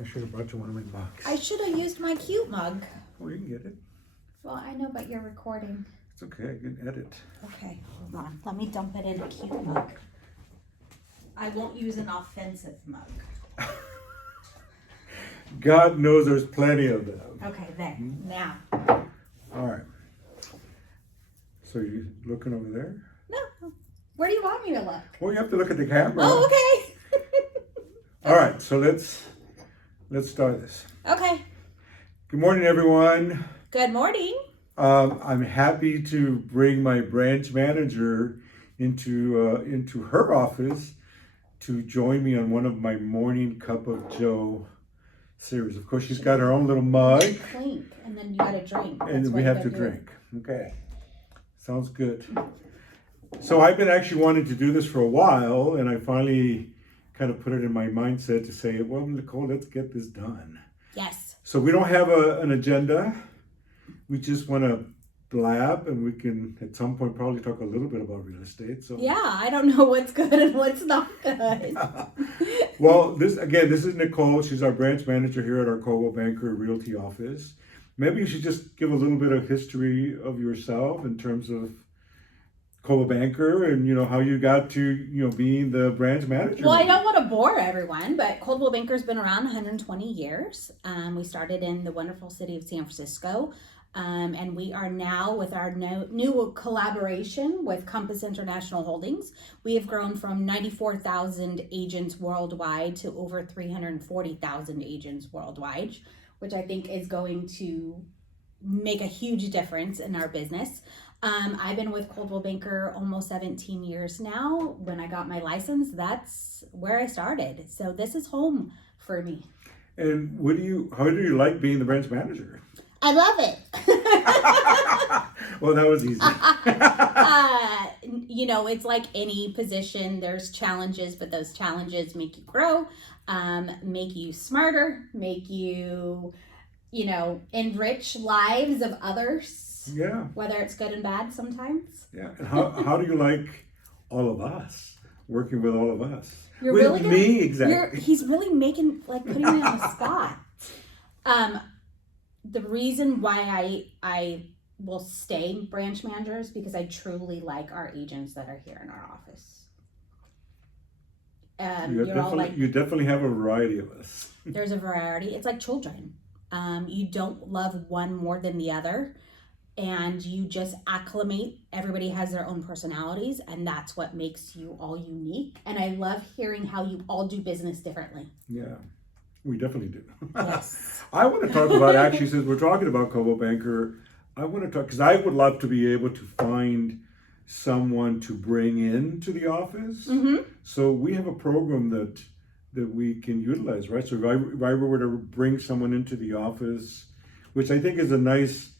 I should have brought you one of my mugs. I should have used my cute mug. Oh, you can get it. Well, I know, but you're recording. It's okay, I can edit. Okay, hold on. Let me dump it in a cute mug. I won't use an offensive mug. God knows there's plenty of them. Okay, there. Now. All right. So you looking over there? No. Where do you want me to look? Well, you have to look at the camera. Oh, okay. All right, so let's start this. Okay. Good morning, everyone. Good morning. I'm happy to bring my branch manager into her office to join me on one of my morning cup of Joe series. Of course, she's got her own little mug. Clink, and then you gotta drink. And we have to drink. Okay. Sounds good. So I've been actually wanting to do this for a while, and I finally kind of put it in my mindset to say, well, Nicole, let's get this done. Yes. So we don't have an agenda. We just want to blab, and we can at some point probably talk a little bit about real estate. So Yeah, I don't know what's good and what's not good. Well, this is Nicole. She's our branch manager here at our Coldwell Banker Realty office. Maybe you should just give a little bit of history of yourself in terms of Coldwell Banker and, how you got to, being the branch manager. Well, I don't want to bore everyone, but Coldwell Banker's been around 120 years. We started in the wonderful city of San Francisco. And we are now with our new collaboration with Compass International Holdings. We have grown from 94,000 agents worldwide to over 340,000 agents worldwide, which I think is going to make a huge difference in our business. I've been with Coldwell Banker almost 17 years now. When I got my license, that's where I started. So this is home for me. And how do you like being the branch manager? I love it. Well, that was easy. It's like any position. There's challenges, but those challenges make you grow, make you smarter, make you, enrich lives of others. Yeah. Whether it's good and bad sometimes. Yeah. And how do you like all of us, working with all of us? You're with really me, exactly. He's really putting me on the spot. The reason why I will stay branch manager is because I truly like our agents that are here in our office. You definitely have a variety of us. There's a variety. It's like children. You don't love one more than the other, and you just acclimate. Everybody has their own personalities, and that's what makes you all unique. And I love hearing how you all do business differently. Yeah. We definitely do. Yes. I want to talk about, actually, since we're talking about Coldwell Banker, I want to talk, because I would love to be able to find someone to bring into the office. Mm-hmm. So we have a program that we can utilize, right? So if I were to bring someone into the office, which I think is a nice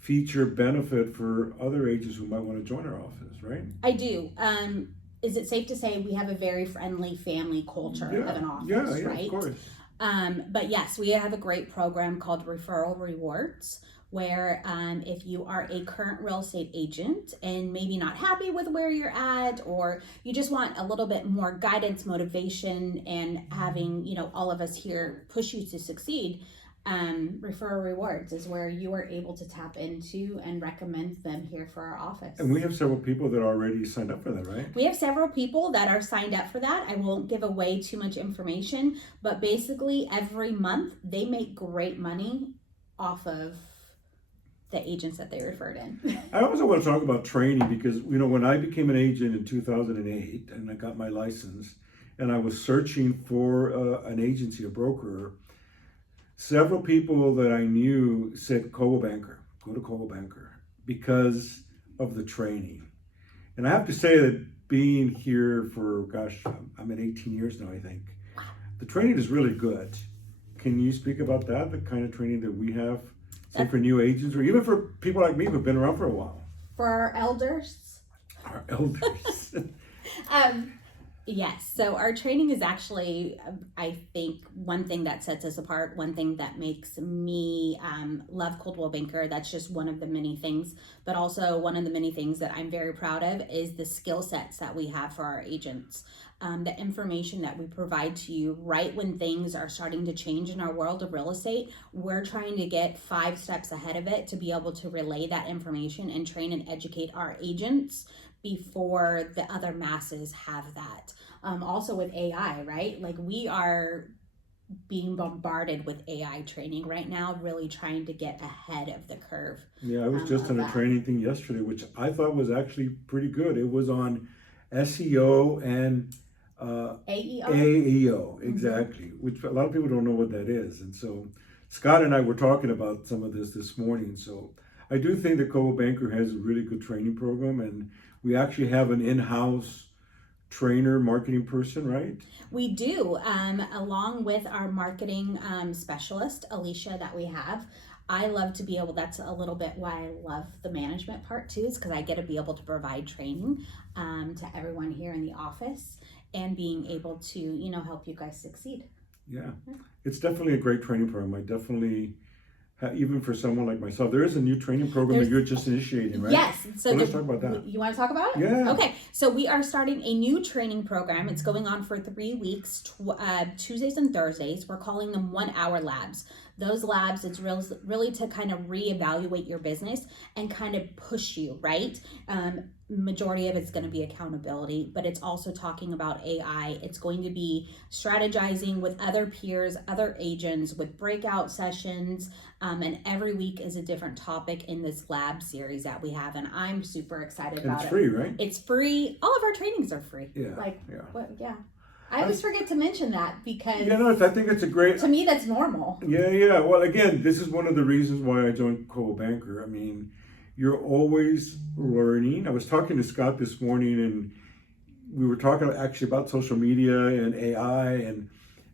feature benefit for other agents who might want to join our office, right? I do. Is it safe to say we have a very friendly family culture of an office, right? Of course. But yes, we have a great program called Referral Rewards, where if you are a current real estate agent and maybe not happy with where you're at, or you just want a little bit more guidance, motivation, and having, all of us here push you to succeed, Referral Rewards is where you are able to tap into and recommend them here for our office. And we have several people that already signed up for that, right? We have several people that are signed up for that. I won't give away too much information, but basically every month they make great money off of the agents that they referred in. I also want to talk about training because, when I became an agent in 2008 and I got my license and I was searching for an agency, a broker, several people that I knew said, Coldwell Banker, go to Coldwell Banker because of the training. And I have to say that being here for, I'm at 18 years now, I think. The training is really good. Can you speak about that, the kind of training that we have, say for new agents or even for people like me who've been around for a while? For our elders? Our elders. Yes. So our training is actually, I think, one thing that sets us apart, one thing that makes me love Coldwell Banker. That's just one of the many things. But also, one of the many things that I'm very proud of is the skill sets that we have for our agents. The information that we provide to you right when things are starting to change in our world of real estate, we're trying to get 5 steps ahead of it to be able to relay that information and train and educate our agents before the other masses have that. Also with AI, right? Like we are being bombarded with AI training right now, really trying to get ahead of the curve. Yeah, I was just of on a that. training thing yesterday, which I thought was actually pretty good. It was on SEO and AEO? AEO, exactly, which a lot of people don't know what that is. And so Scott and I were talking about some of this morning. So I do think that Coldwell Banker has a really good training program, and we actually have an in-house trainer, marketing person, right? We do, along with our marketing specialist, Alicia, that we have. I love to be able, that's a little bit why I love the management part too, is because I get to be able to provide training to everyone here in the office and being able to, help you guys succeed. Yeah, it's definitely a great training program. I definitely, even for someone like myself, there is a new training program that you're just initiating, right? Yes. So let's talk about that. You want to talk about it? Yeah. Okay. So we are starting a new training program. It's going on for 3 weeks, Tuesdays and Thursdays. We're calling them 1-hour labs. Those labs, it's really to kind of reevaluate your business and kind of push you, right? Majority of it's going to be accountability, but it's also talking about AI. It's going to be strategizing with other peers, other agents, with breakout sessions, and every week is a different topic in this lab series that we have, and I'm super excited about it. It's free, right? It's free. All of our trainings are free. Yeah. What? Yeah. I always forget to mention that because I think it's a great. To me, that's normal. Yeah. Well, again, this is one of the reasons why I joined Coldwell Banker. I mean, you're always learning. I was talking to Scott this morning, and we were talking actually about social media and AI,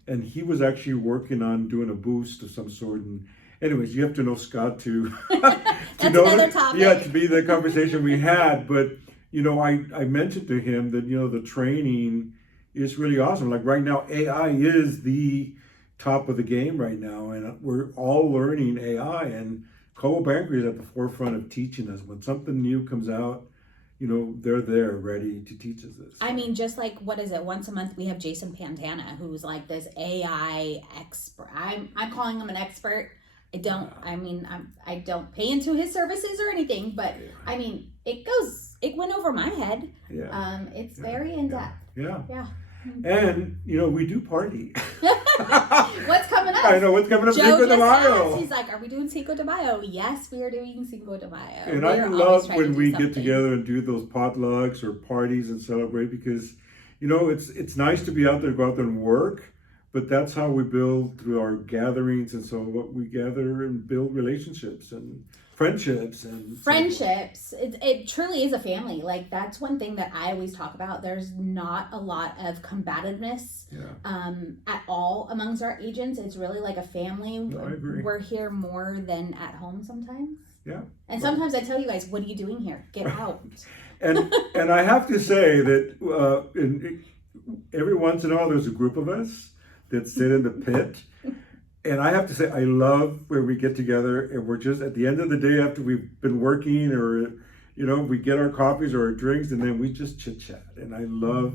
and he was actually working on doing a boost of some sort. And anyways, you have to know Scott to That's another topic. Yeah, to be the conversation we had. But I mentioned to him that the training is really awesome. Like right now, AI is the top of the game right now, and we're all learning AI. And Coldwell Banker is at the forefront of teaching us. When something new comes out, they're there ready to teach us this. I mean, just like, what is it? Once a month we have Jason Pantana, who's like this AI expert. I'm calling him an expert. I don't pay into his services or anything, but I mean, it went over my head. It's very in depth. Yeah. And we do party. What's coming up? I know what's coming up. Joe Cinco de just Mayo. asked, he's like, "Are we doing Cinco de Mayo?" Yes, we are doing Cinco de Mayo. And I love when we get together and do those potlucks or parties and celebrate, because it's nice to be out there, go out there and work, but that's how we build through our gatherings. And so what we gather and build relationships and friendships. It truly is a family. Like, that's one thing that I always talk about. There's not a lot of combativeness at all amongst our agents. It's really like a family. No, I agree. We're here more than at home sometimes. Yeah. And sometimes I tell you guys, what are you doing here? Get out. and I have to say that every once in a while there's a group of us that sit in the pit. And I have to say, I love where we get together and we're just at the end of the day after we've been working, or, we get our coffees or our drinks, and then we just chit chat. And I love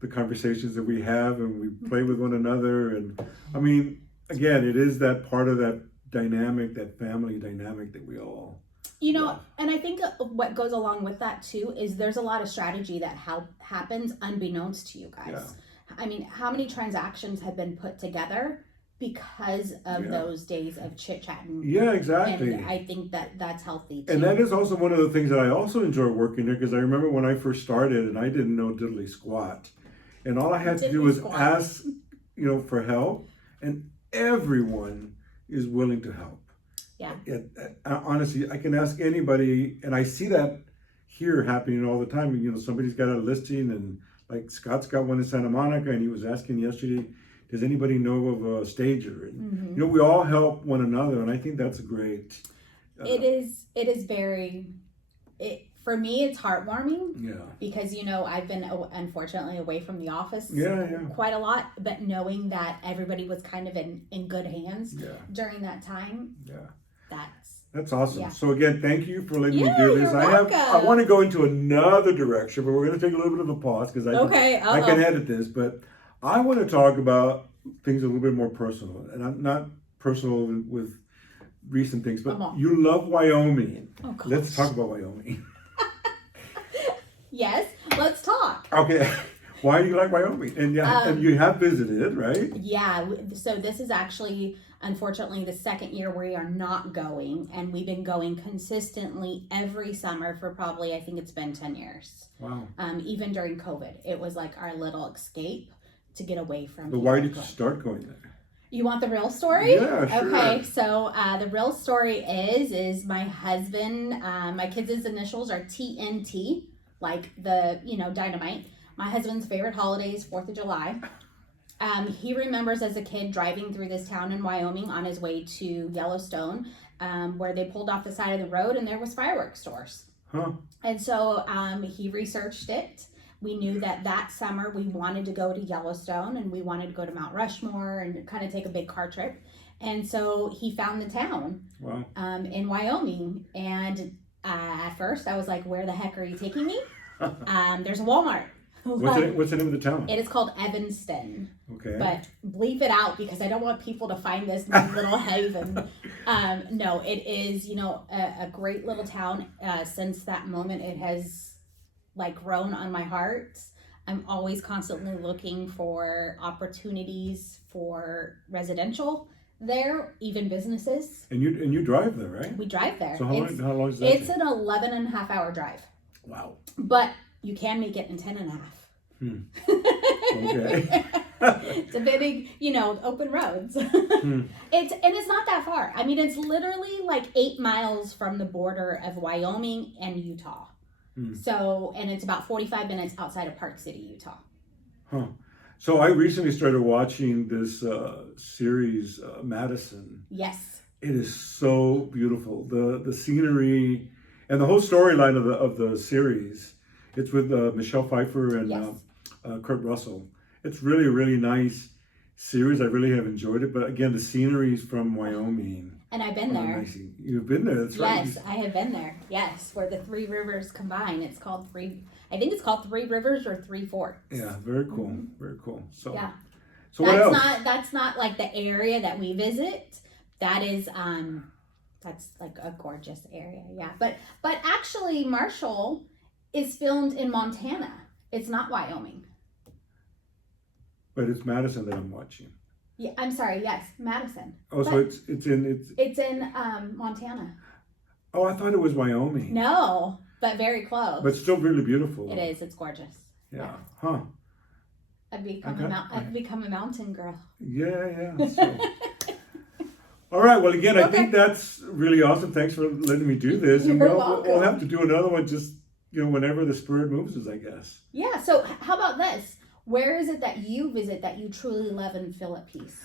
the conversations that we have, and we play with one another. And I mean, again, it is that part of that dynamic, that family dynamic that we all love. And I think what goes along with that too is there's a lot of strategy that happens unbeknownst to you guys. Yeah. I mean, how many transactions have been put together because of those days of chit-chatting? Yeah, exactly. And I think that's healthy too. And that is also one of the things that I also enjoy working there, because I remember when I first started and I didn't know diddly squat. And all I had to do was ask, for help, and everyone is willing to help. Yeah. Honestly, I can ask anybody, and I see that here happening all the time. Somebody's got a listing, and like Scott's got one in Santa Monica, and he was asking yesterday, does anybody know of a stager? And we all help one another, and I think that's a great. It is very. for me, it's heartwarming Yeah. because, I've been unfortunately away from the office Yeah. quite a lot, but knowing that everybody was kind of in good hands Yeah. during that time, Yeah. that's awesome. yeah. So again, thank you for letting me Yeah, do this. you're I welcome. want to go into another direction, but we're going to take a little bit of a pause because I can edit this. But I want to talk about things a little bit more personal, and I'm not personal with recent things, but you love Wyoming. Oh, gosh. Let's talk about Wyoming. Yes, let's talk. Okay. Why do you like Wyoming? And and you have visited, right? Yeah. So this is actually, unfortunately, the second year we are not going, and we've been going consistently every summer for probably, I think it's been 10 years. Wow. Even during COVID, it was like our little escape to get away from. But why did you start going there? You want the real story? Yeah, sure. Okay, so the real story is my husband, my kids' initials are TNT, like the, dynamite. My husband's favorite holiday is 4th of July. He remembers as a kid driving through this town in Wyoming on his way to Yellowstone, where they pulled off the side of the road and there was fireworks stores. Huh. And so he researched it. We knew that summer we wanted to go to Yellowstone and we wanted to go to Mount Rushmore and kind of take a big car trip. And so he found the town. Wow. In Wyoming. And at first I was like, where the heck are you taking me? There's a Walmart. What's the name of the town? It is called Evanston. Okay. But bleep it out because I don't want people to find this little haven. No, it is, a great little town. Since that moment, it has grown on my heart. I'm always constantly looking for opportunities for residential there, even businesses. And you drive there, right? We drive there. So how long is that? It's an 11 and a half hour drive. Wow. But you can make it in 10 and a half. Okay. Depending, open roads. It's not that far. I mean, it's literally 8 miles from the border of Wyoming and Utah. So, and it's about 45 minutes outside of Park City, Utah. Huh. So I recently started watching this series, Madison. Yes. It is so beautiful. The scenery and the whole storyline of the series. It's with Michelle Pfeiffer and Kurt Russell. It's really a really nice series. I really have enjoyed it. But again, the sceneries from Wyoming. And I've been there. You've been there, that's right. Yes, I have been there. Yes, where the three rivers combine. It's called I think it's called Three Rivers or Three Forks. Yeah, very cool. Very cool. So yeah. So what else? That's not the area that we visit. That is that's a gorgeous area. Yeah. But actually Marshall is filmed in Montana. It's not Wyoming. But it's Madison that I'm watching. Yeah, I'm sorry. Yes, Madison. Oh, so it's in Montana. Oh, I thought it was Wyoming. No, but very close. But still really beautiful. It is. It's gorgeous. Yeah. Huh. I've become a mountain girl. Yeah. So. All right. Well, again, I think that's really awesome. Thanks for letting me do this. You're And welcome. we'll have to do another one just whenever the spirit moves us, I guess. Yeah. So how about this? Where is it that you visit that you truly love and feel at peace?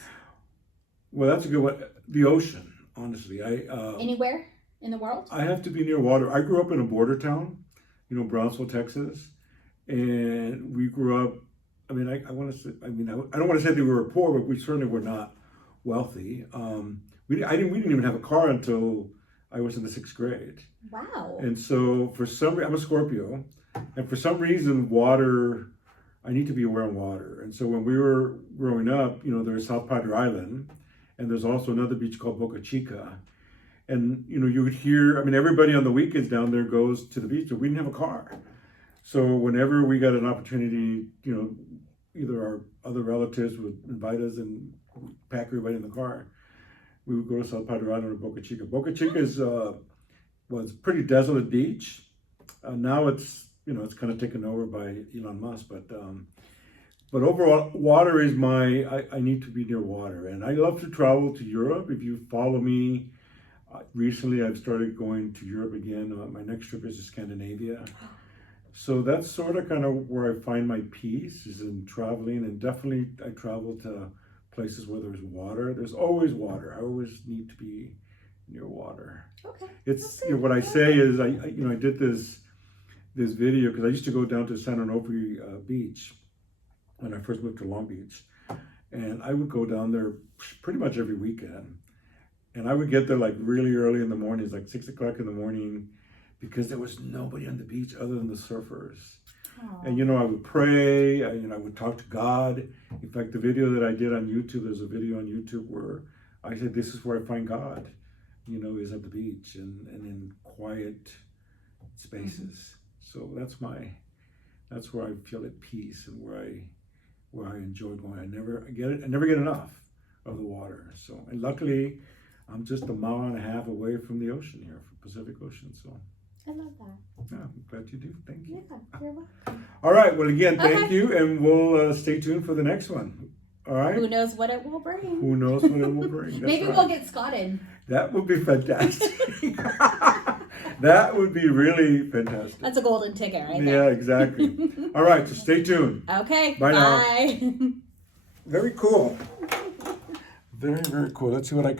Well, that's a good one. The ocean, honestly. Anywhere in the world? I have to be near water. I grew up in a border town, Brownsville, Texas, and we grew up. I mean, I want to say. I mean, I don't want to say that we were poor, but we certainly were not wealthy. We didn't even have a car until I was in the 6th grade. Wow. And so I'm a Scorpio, and for some reason, water. I need to be around water. And so when we were growing up, there's South Padre Island, and there's also another beach called Boca Chica. And, you would hear, everybody on the weekends down there goes to the beach, but we didn't have a car. So whenever we got an opportunity, either our other relatives would invite us and pack everybody in the car, we would go to South Padre Island or Boca Chica. Boca Chica was a pretty desolate beach. Now it's kind of taken over by Elon Musk, but overall, water is I need to be near water, and I love to travel to Europe. If you follow me, recently I've started going to Europe again. My next trip is to Scandinavia. So that's sort of kind of where I find my peace is in traveling, and definitely I travel to places where there's water. There's always water. I always need to be near water. Okay. It's what I say is I did this this video because I used to go down to San Onofre Beach when I first moved to Long Beach, and I would go down there pretty much every weekend, and I would get there like really early in the morning, like 6 o'clock in the morning, because there was nobody on the beach other than the surfers. Aww. And I would pray, I would talk to God. In fact, the video that I did on YouTube, there's a video on YouTube where I said, this is where I find God, is at the beach and in quiet spaces. So that's where I feel at peace and where I enjoy going. I never get enough of the water. So, and luckily I'm just 1.5 miles away from the ocean here, from Pacific Ocean. So I love that. yeah, I'm glad you do. Thank you. Yeah, you're welcome. All right. Well, again, thank Okay. you, and we'll stay tuned for the next one. All right. Who knows what it will bring? Who knows what it will bring? That's Maybe right. we'll get Scotted. That would be fantastic. That would be really fantastic. That's a golden ticket right Yeah, there. exactly. All right. So stay tuned. Okay. Bye now. Bye. Very cool. Very, very cool. Let's see what I